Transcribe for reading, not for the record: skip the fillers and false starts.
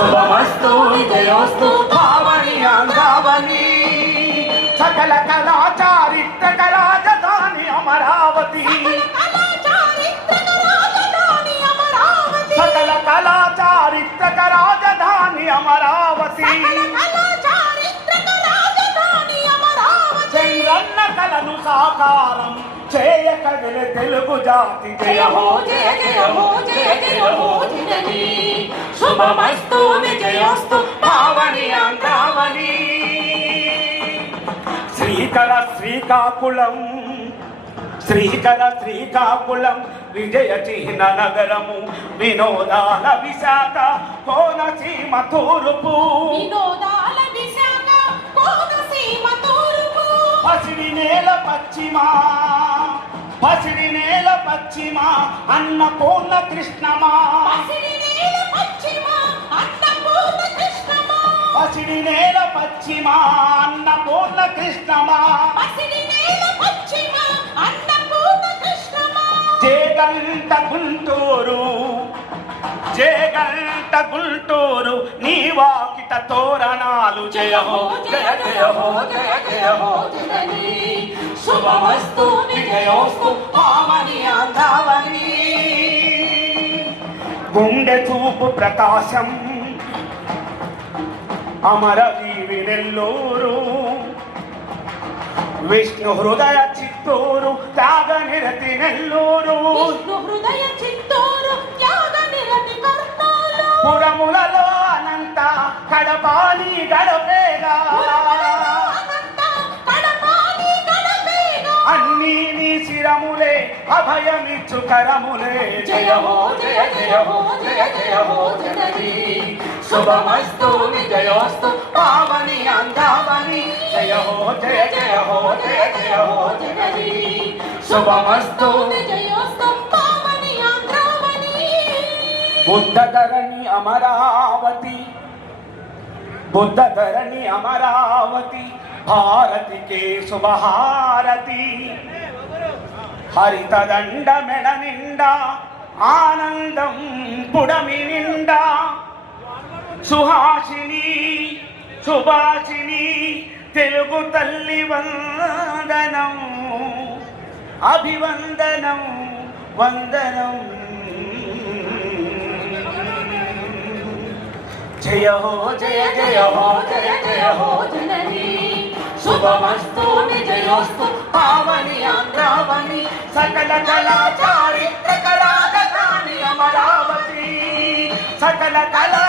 శుభమస్తు విజయోస్తు పావని అంగావని సకల కళా చారిత్రక రాజధాని అమరావతి సకల కళా చారిత్రక రాజధాని అమరావతి చంద్రన్న కళను సాకారం చేయకగలే తెలుగు జాతి జయ హో జయ జయ హో జయ జయ హో జనని శుభమస్తు విజయోస్తు పావని అంగావని శ్రీకర శ్రీకాకుళం విజయ చిహ్న నగరము వినోదాల విశాఖ కోనసీమ తూర్పు పసిడి నేల పశ్చిమ అన్నపూర్ణ కృష్ణమా పసిడి నేల పశ్చిమ అన్నపూర్ణ కృష్ణమా జయగంట గుంటూరు నీ వాకిట తోరణాలు జయ హో జయ జయ హో జయ జయ హో జనని శుభమస్తు విజయోస్తు పావని అంగావని గుండె చూపు ప్రకాశం అమరవీవి నెల్లూరు విష్ణు హృదయ చిత్తూరు త్యాగనిరతి నెల్లూరు పురములలో అనంత కడపాని గడపేగా అన్నీ నీ శిరములే అభయమిచ్చు కరములే జయ హో జయ జయ హో జయ జయ హో జనని శుభమస్తు విజయోస్తు పావని అంగావని జయ హో జయ జయ హో జయ జయ హో జనని శుభమస్తు విజయోస్తు పావని అంగావని బుద్ధధరణి అమరావతి భారతికే శుభహారతి హరితదండ మెడ నిండా ఆనందం పుడమి నిండా సుభాషిణి తెలుగు తల్లి వందనం అభివందనం వందనం జయ హో జయ జయ హో జయ జయ హో జనని శుభమస్తు విజయోస్తు పావని అంగావని సకల కళా చారిత్రక రాజధాని అమరావతి సకల కళా